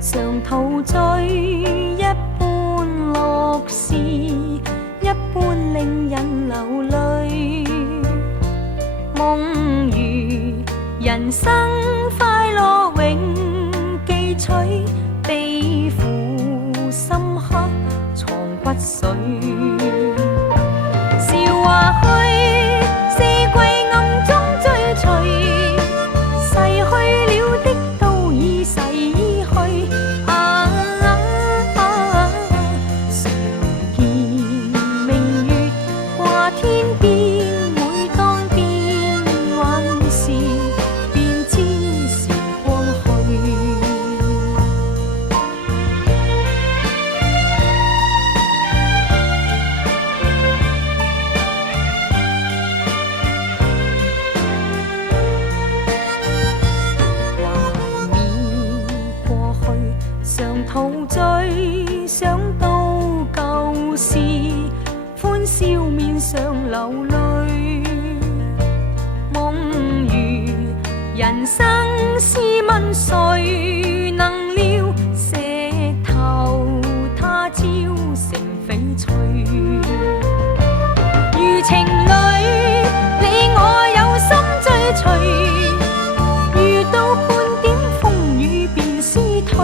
常陶醉，一般樂事，一般令人流淚。夢如人生快樂永記取，悲苦深刻藏骨髓。笑話去，四季暗中追隨，逝去了的都已逝去。常見明月掛天邊，每當變幻時，便知時光去。常陶醉，想到舊事，歡笑面上流淚。夢如人生，試問誰能料，石頭他朝成翡翠。如情侶，你我有心追隨，遇到半點風雨便消退。